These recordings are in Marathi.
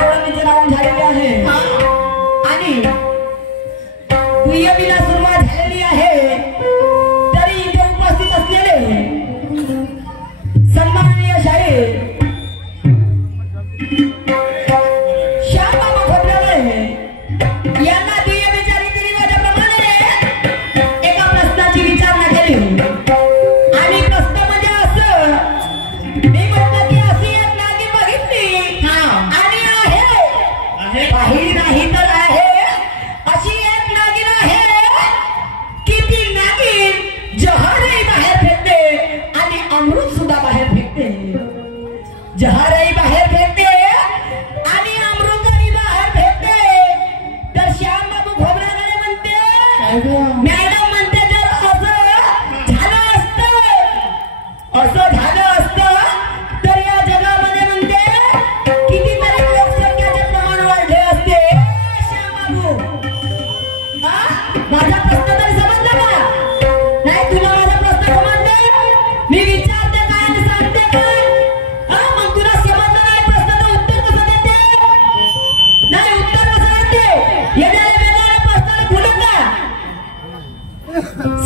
निवडणुकीचे नाव झालेले आहे आणि दुय्यमीला सुरुवात झालेली आहे। तरी इथे उपस्थित असलेले सन्माननीय शाहीर श्यामबाबा खोब्रागडे यांना दुय्यमीच्या रीतिरिवाजाप्रमाणे एका प्रश्नाची विचारणा केली आणि प्रश्न म्हणजे असं मी म्हटलं की अशी एक नागिन बघितली आणि आहे काही नाही तर आहे अशी एक नागिन आहे की ती नागिन जहरही बाहेर फेकते आणि अमृत सुद्धा बाहेर फेकते। जहरही बाहेर फेकते आणि अमृतही बाहेर फेकते। तर श्यामबाबू खोब्रागडे म्हणते मॅडम म्हणते जर असं झालं असतं तर या जगामध्ये म्हणते कितीतरी लोकसंख्येचे प्रमाण वाढले असते। श्यामबाबू माझा प्रश्न तरी समजला का? नाही तुला माझा प्रश्न समजला? मी विचारते काय आणि सांगते काय? मग तुला समजलं नाही प्रश्नाचं उत्तर कसं देते? नाही उत्तर कसं देते? येणाऱ्या वेगळ्या प्रश्नाला खुलत का?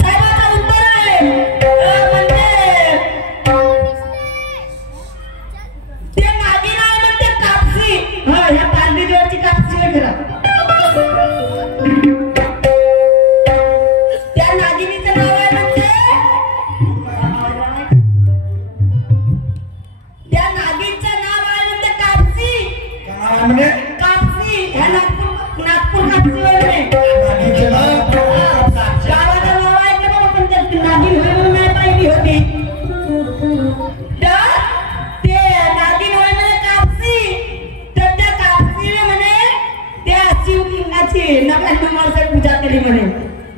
साहेबाचा उत्तर आहे म्हणते ते नागिन आहे म्हणते कापसी। ह्या पांढरीजवळची कापसी आहे खरं। त्या नागिनीचं नाव आहे म्हणते त्या नागिनचं नाव आहे म्हणते कापसी। कापसी ह्या नागपूर कापसी वगैरे गावाचं नाव आहे की बाबा पण त्या नागिन होय म्हणून नाही पाहिली होती तर ते नागिन होय म्हणे कापसी। तर त्या कापसीने म्हणे त्या शिवलिंगाची नव्याण्णव पूजा केली म्हणे।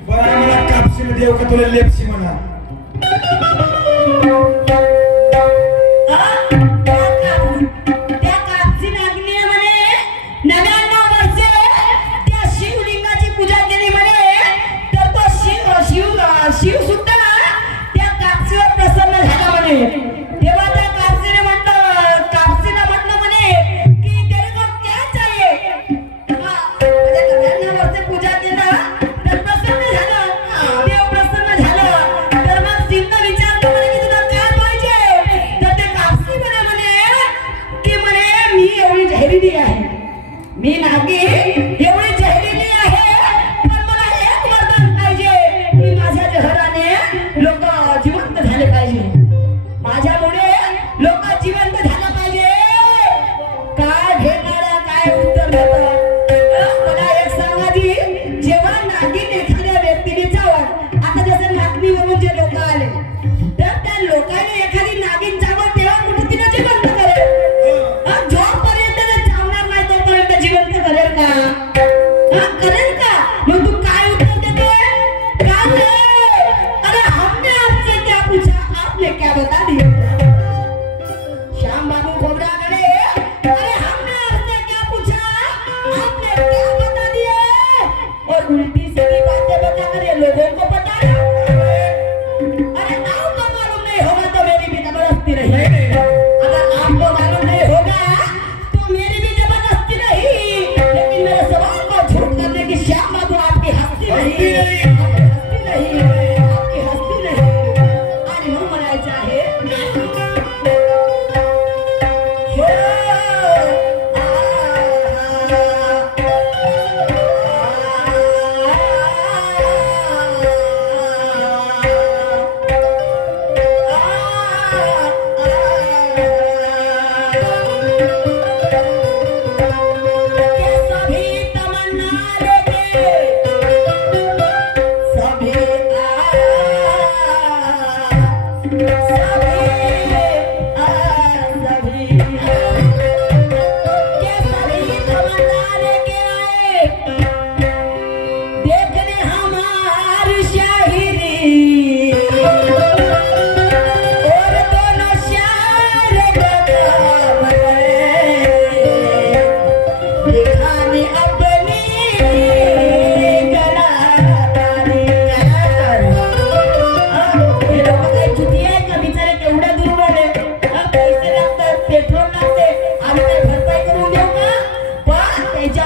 बरं आम्हाला कापसी देव का तुला लेपसी म्हणा? त्या कापसी नागिनीने म्हणे 99 वर्षे त्या शिवलिंगाची पूजा केली म्हणे। तर तो शिव सुद्धा त्या कापसीवर प्रसन्न झाला म्हणे। तेव्हा त्या कापसीने म्हटलं म्हणे की तेरे को क्या चाहिए? म्हणजे 99 वर्षे पूजा केलं तर प्रसन्न झालं, देव प्रसन्न झालं। तर मग सिद्ध विचारतो म्हणे की तुला काय पाहिजे? तर ते कापसी म्हणे की म्हणे मी एवढी जहरीली आहे, मी नागिन एवढी जहरीली आहे पण मला एक वरदान पाहिजे की माझ्या जहराने लोक जिवंत झाले पाहिजे, माझ्यामुळे लोक जिवंत झालं पाहिजे। काय घेणारा काय उत्तर देतं? मला एक सांगा जी, जेव्हा नागिन एखाद्या व्यक्तीने चावत, आता जसं नागणीवरून जे लोक आले तर त्या लोकांनी एखादी नागिन चावत तेव्हा कुठे तिला जिवंत करेल? जोपर्यंत चावणार नाही तोपर्यंत जिवंत करेल का?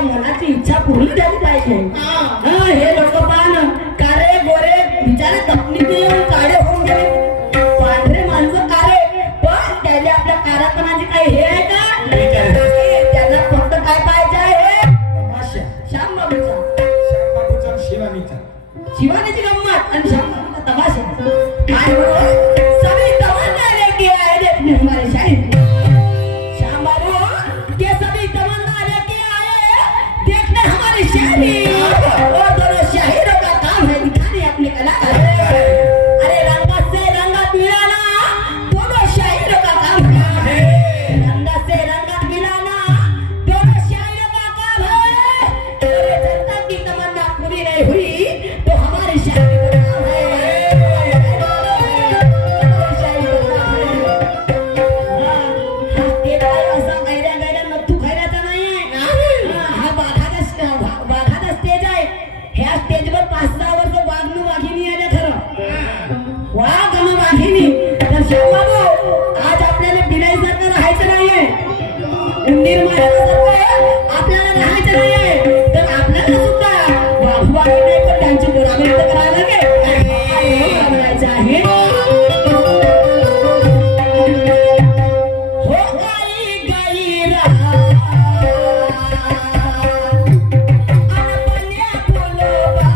त्यांच्या मनाची इच्छा पूर्ण झाली पाहिजे. हे लोक पाहणं काळे गोरे बिचारे तपनीत येऊन काळे होऊन गेले, पांढरे माणसं काळे, पण त्याला आपल्या कारखान्याची काही हे आहे का? त्यांना फक्त काय पाहिजे आहे? तमाशा. श्यामबाबूचा श्यामबाबूचा आणि शिवानीचा. शिवानीची गंमत आणि श्यामबाबूचा तमाशा. काय म्हणून सभी तमन्ना लेके आए देखने हमारे शाहीर. श्याम बाबू के सभी तमन्ना लेके आए देखने हमारी शायरी, और दोनों शाहिरों का काम है दिखाने अपनी कला. अरे रंगत से रंगत मिलाना दोनों शाहिरों का काम है. रंगत से रंगत मिलाना दोनों शाहिरों का काम है. अरे जब तक की तमन्ना पूरी नहीं हुई तो हमारी शायरी का काम है. आज आपल्याला बिलाईसारखं राहायचं नाहीये, आपल्याला राहायचं नाहीये, तर आपल्याला सुद्धा वाघवागी नाही पण त्यांची दुरागत करायला लागेल. म्हणायचं आहे हो गाई गाई राहा अनपण्या बोलोबा.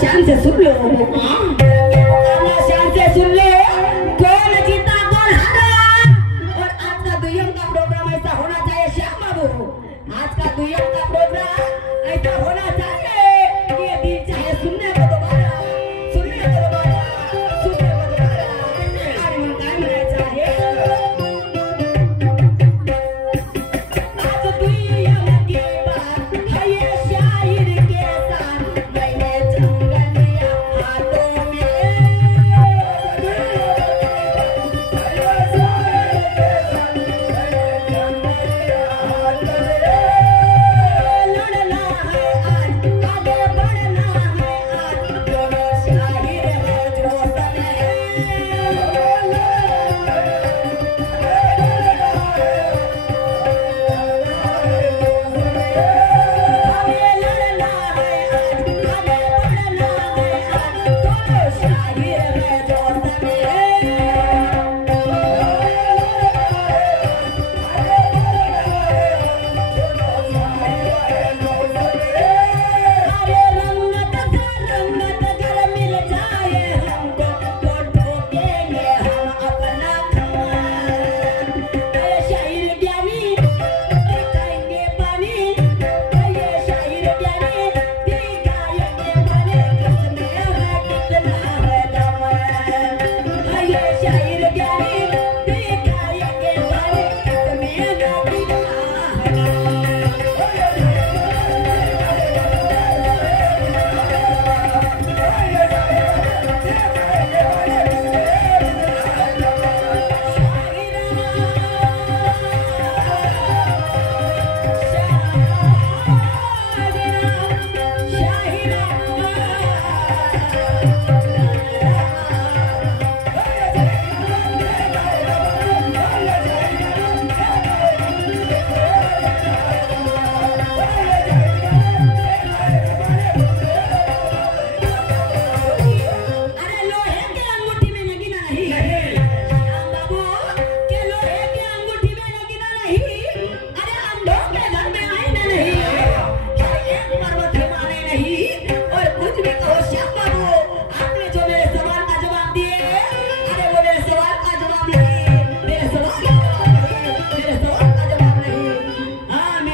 शान से सुन लो, शान से सुन लो कौन जीता कौन हारा. और आज का दुयम का प्रोग्राम ऐसा होना चाहिए श्याम बाबू, आज का दुयम का प्रोग्राम ऐसा होना चाहिए कि ये दिल चाहे सुनने को दोबारा, सुनने को दोबारा, सुनने को दोबारा. और मन काय म्हणायचं आहे आज दुयम की बात है ये शायर के साथ मैंने जंगलिया हाथों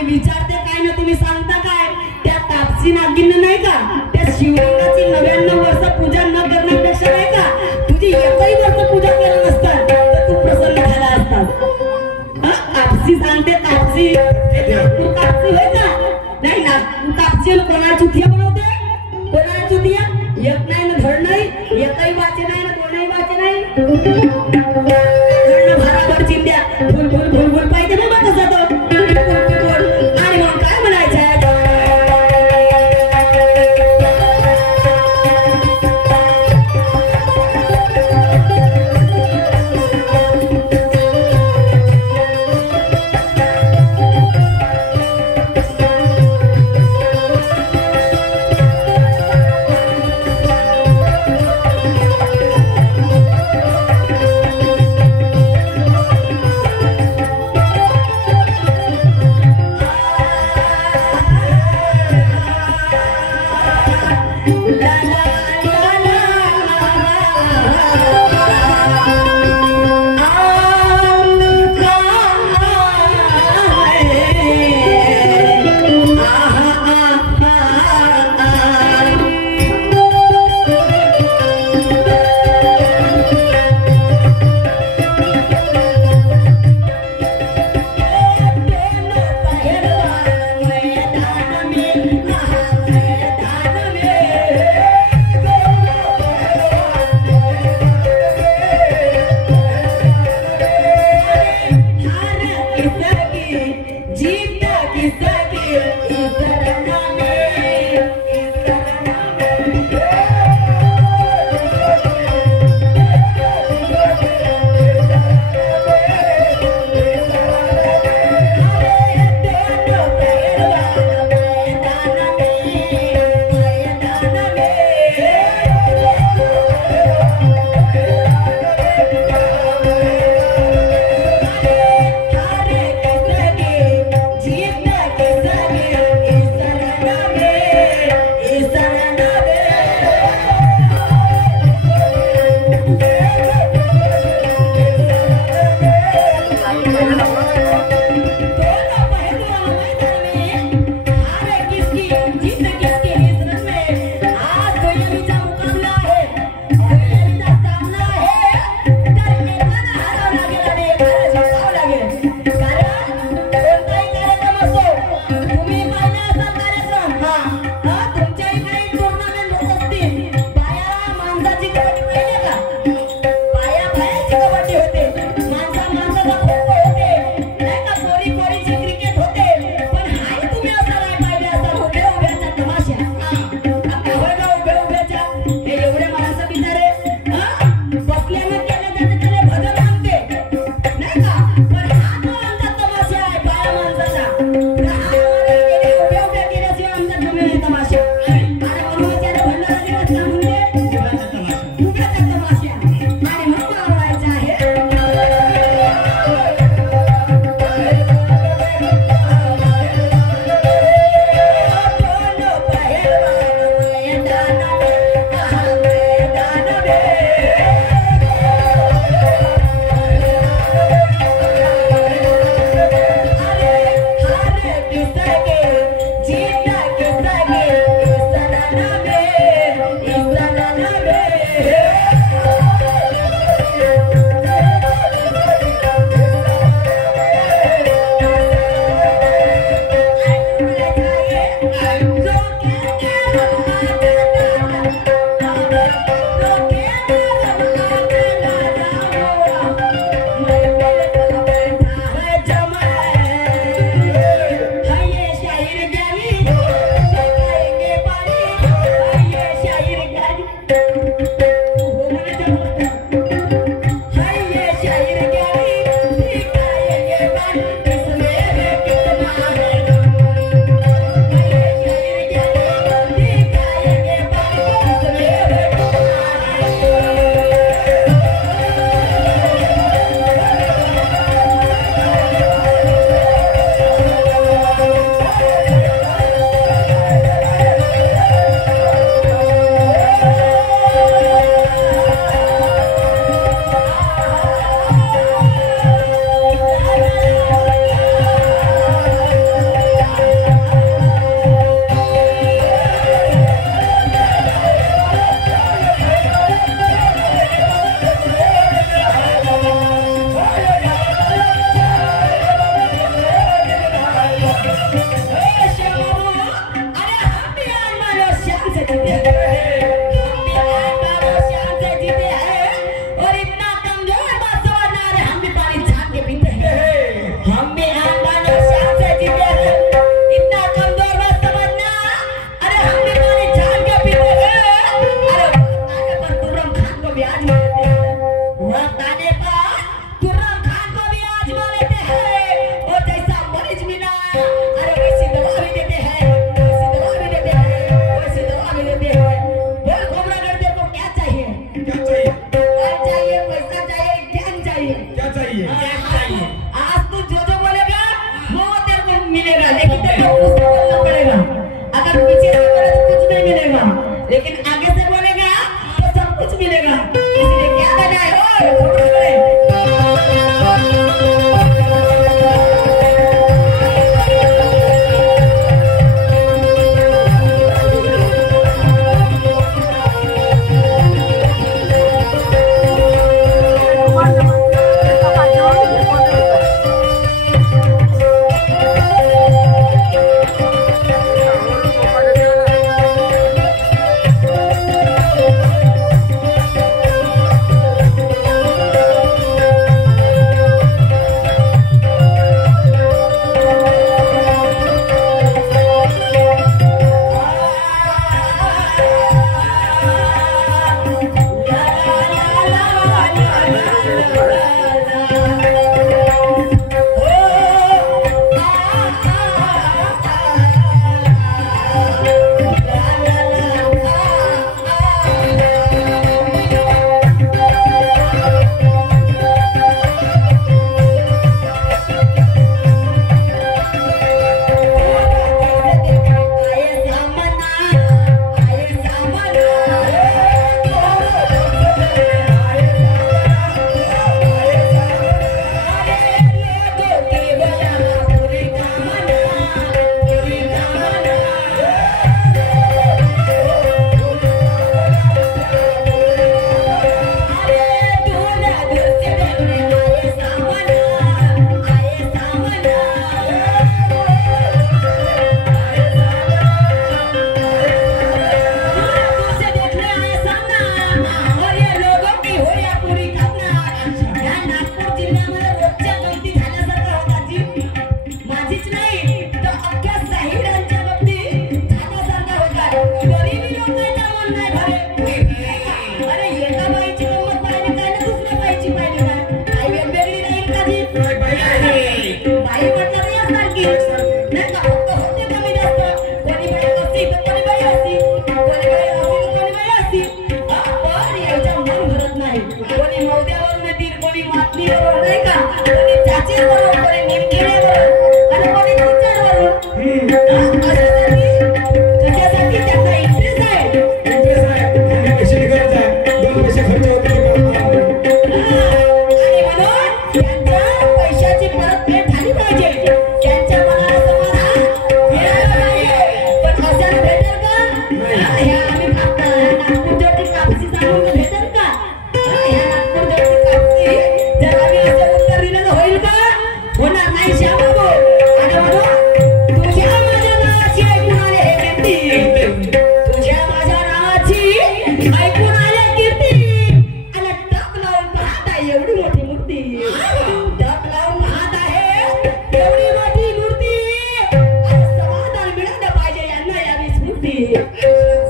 विचारते काय ना तुम्ही सांगता काय त्या तापसी नागिन नाही का त्या शिवलिंगाची 99 वर्ष पूजा न करण्यापेक्षा नाही का तुझी एकही वर्ष पूजा केलं नसतात तर तू प्रसन्न झाला असतास. कापसी सांगते कापसी नागपूर कापसी होय का नाही नागपूर कापसी कोणा चुतिया बनवते कोणा चुतिया एक नाही ना धड नाही एकही वाचे नाही ना दोनही वाचे नाही धड भराभर चिंध्या भूल भूल भूल भूल पाहिजे ना बघ कसं तो आणि मग काय म्हणायचं को कुछ तो बोलना पड़ेगा। अगर पीछे से बोले तो कुछ नहीं मिलेगा, लेकिन आगे से बोलेगा तो सब कुछ मिलेगा। इसलिए क्या करना है? ओए फोटो ले।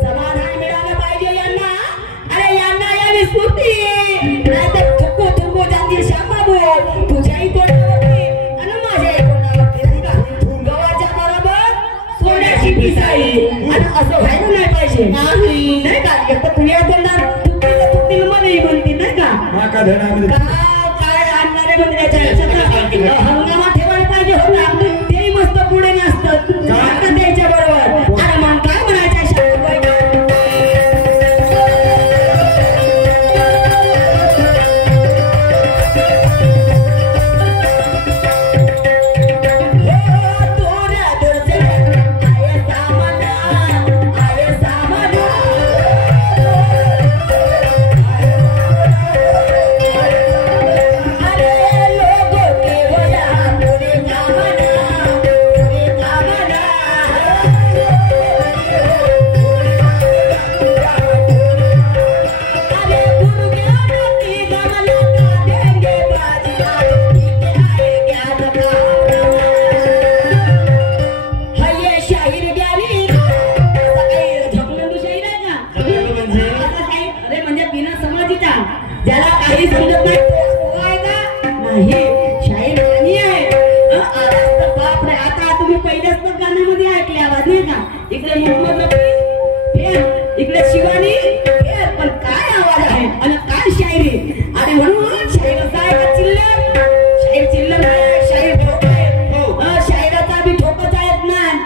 समाधान मिळालं पाहिजे यांना. अरे यांना यावी स्फूर्ती, नाहीतर थुकू थुकू जातील श्यामबाबू तुझ्याही तोंडावरती आणि माझ्याही तोंडावरती. गव्हाच्या बरोबर सोन्याची पिसाई आणि असं व्हायला नाही पाहिजे नाही का. एक तर तुझ्या तोंडात तुकतील मलाही म्हणते नाही का. काय आणणारे मंदिराच्या ह्याच्यात हंगामा ठेवायला पाहिजे हो ना. तेही मस्त पुढे नसतात द्यायच्या बरोबर. आणि मग काय म्हणायचं ज्याला काही समजत नाही शाहीर गाणी आहे. बापरे, आता तुम्ही पहिल्याच गाण्यामध्ये ऐकले आवाज नाही का. इकडे मोहम्मद रफी इकडे शिवानी पण काय आवाज आहे आणि काय शायरी. आणि म्हणून शाहीर असा आहे का चिल्लर शाहीर चिल्लर आहे. शाहीर ठोक आहे. शाहिराचा बी ठोकच आहेत ना.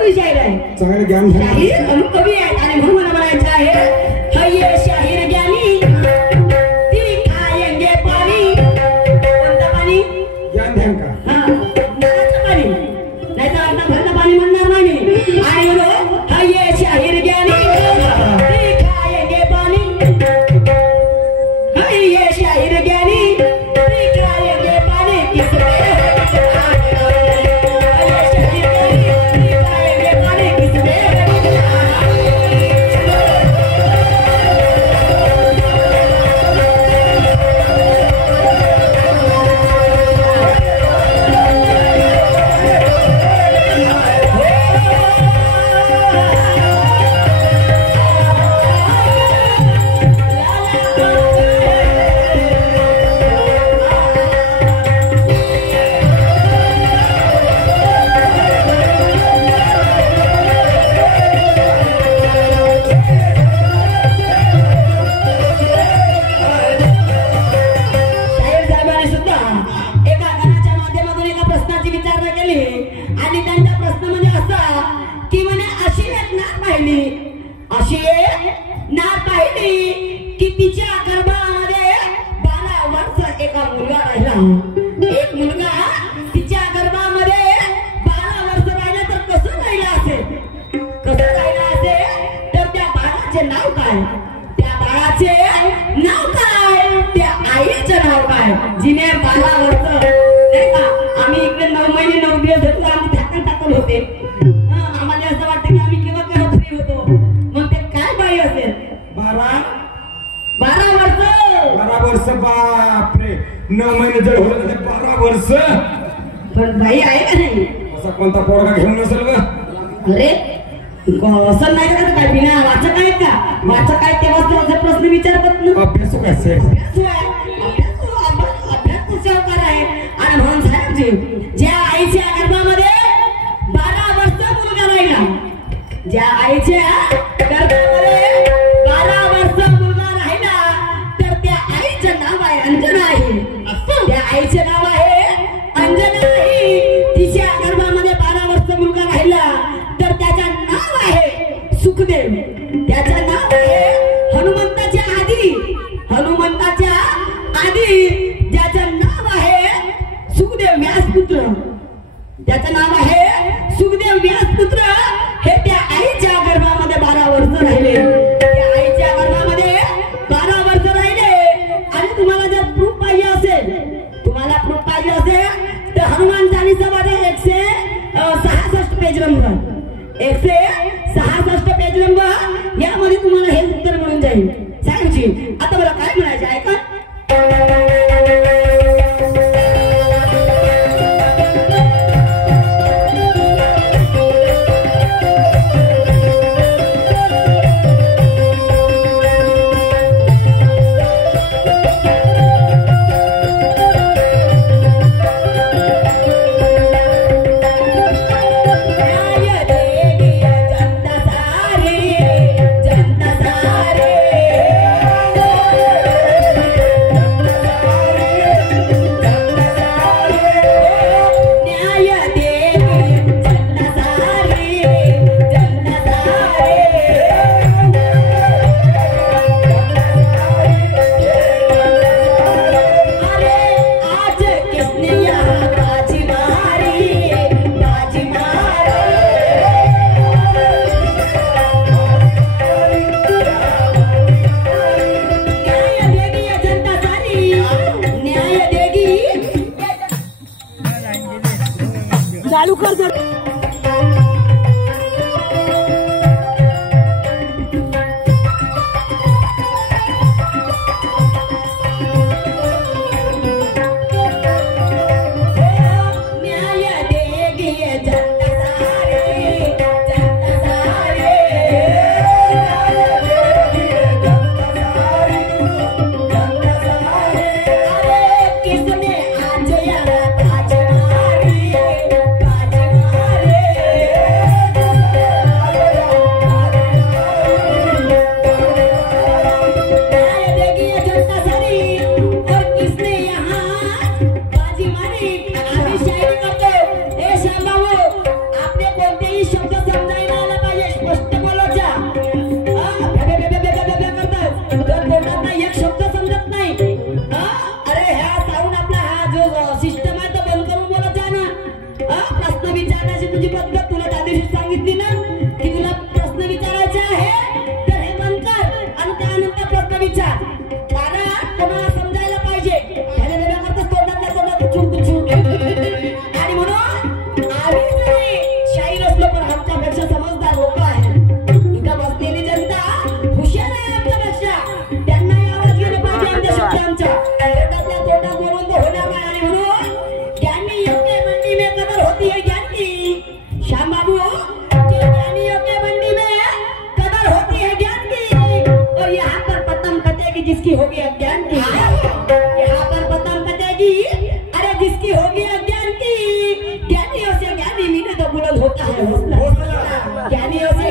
कवी शाहीर आहे चांगलं ज्ञान घ्या. शाहीर अनुकवी आहे आणि म्हणून मला म्हणायचं आहे हये शाहीर ज्ञानी ती खायंगे पाणी कोणतं पाणी ज्ञान ध्यान का? हा नळाचं पाणी नाहीतर आता भरलं पाणी म्हणणार नाही मी. आणि म्हणून हये शाहीर ज्ञानी ती खायंगे पाणी हये शाहीर ज्ञानी ती खायंगे पाणी किसमे हये शाहीर ज्ञानी ती खायंगे पाणी किसमे शाहीर साहेबांनी सुद्धा एका गाण्याच्या माध्यमातून एका प्रश्नाची विचारणा केली आणि त्यांचा प्रश्न म्हणजे असा की म्हणे अशी एक नार पाहिली अशी एक नार पाहिली की तिच्या गर्भामध्ये 12 वर्ष एका मुलगा राहिला एक मुलगा तिच्या गर्भामध्ये 12 वर्ष राहिला तर कसं राहिलं असेल तर त्या बाळाचे नाव काय त्या बाळाचे नाव काय त्या आईचं नाव काय जिने 12 वर्ष नाही का आम्ही इकडे 9 महिने 9 दिवस होतो आम्ही ढाकण टाकल होते आम्हाला असं वाटतं की आम्ही केव्हा केव्हा फ्री होतो मग ते काय बाई असेल 12 वर्ष 12 वर्ष बापरे 9 महिने जर होलं तर 12 वर्ष पण बाई आहे का नाही असा कोणता पोरगा घेऊन नसेल ग? अरे असं नाही करत काय बिना वाचक आहेत का वाचक आहेत तेव्हा ते असे प्रश्न विचारतात ना अभ्यास काय सेठ? अभ्यासू आहे अभ्यासू सेवकार आहे आणि म्हणून साहेबजी ज्या आईच्या गर्भामध्ये 12 वर्ष मुलगा राहिला ज्या आईच्या गर्भामध्ये 12 वर्ष मुलगा राहिला तर त्या आईचं नाव आहे अंजना आहे त्या आईचे नाव आहे अंजना आहे तिच्या गर्भामध्ये 12 वर्ष मुलगा राहिला तर त्याचं नाव आहे सुखदेव त्याचं नाव आहे हनुमंताच्या आधी ज्याचं नाव आहे सुखदेव व्यासपुत्र त्याचं नाव आहे सुखदेव व्यासपुत्र हे त्या आईच्या गर्भामध्ये 12 वर्ष राहिले त्या आईच्या गर्भामध्ये 12 वर्ष राहिले आणि तुम्हाला जर प्रूफ पाहिजे असेल तर हनुमान चालीसामध्ये 166 पेज नंबर 166 पेज नंबर यामध्ये तुम्हाला हे उत्तर मिळून जाईल साहेबजी आता मला काय म्हणायचे आहे का जनता सारे पद्धत तुला त्या दिवशी सांगितली ना की तुला प्रश्न विचारायचे आहे तर हे बंद कर आणि त्यानंतर प्रश्न विचार. कारण कोणाला समजायला पाहिजे. ह्याने वेगळा करतोस तोंडातल्या चुक आणि म्हणून आम्ही जरी शाहीर असलो पण आमच्यापेक्षा समजदार लोक आहेत. इथं बसलेली जनता हुशार आहे आमच्यापेक्षा. त्यांनाही आवाज गेला पाहिजे आमच्या शब्दांचा. तोंडात बोलून तो होणार नाही. आणि म्हणून ज्ञानी योग्य मंडी में कदर होती है ज्ञान की. श्याम बाबू ज्ञानी योग्य मंडी में कदर होती है ज्ञान की. और यहाँ पर पतंग कटेगी जिसकी होगी अज्ञान की. यहाँ पर पतंग कटेगी अरे जिसकी होगी अज्ञान की. ज्ञानियों से ज्ञानी मिले तो बुलंद होता है हौसला. ज्ञानियों से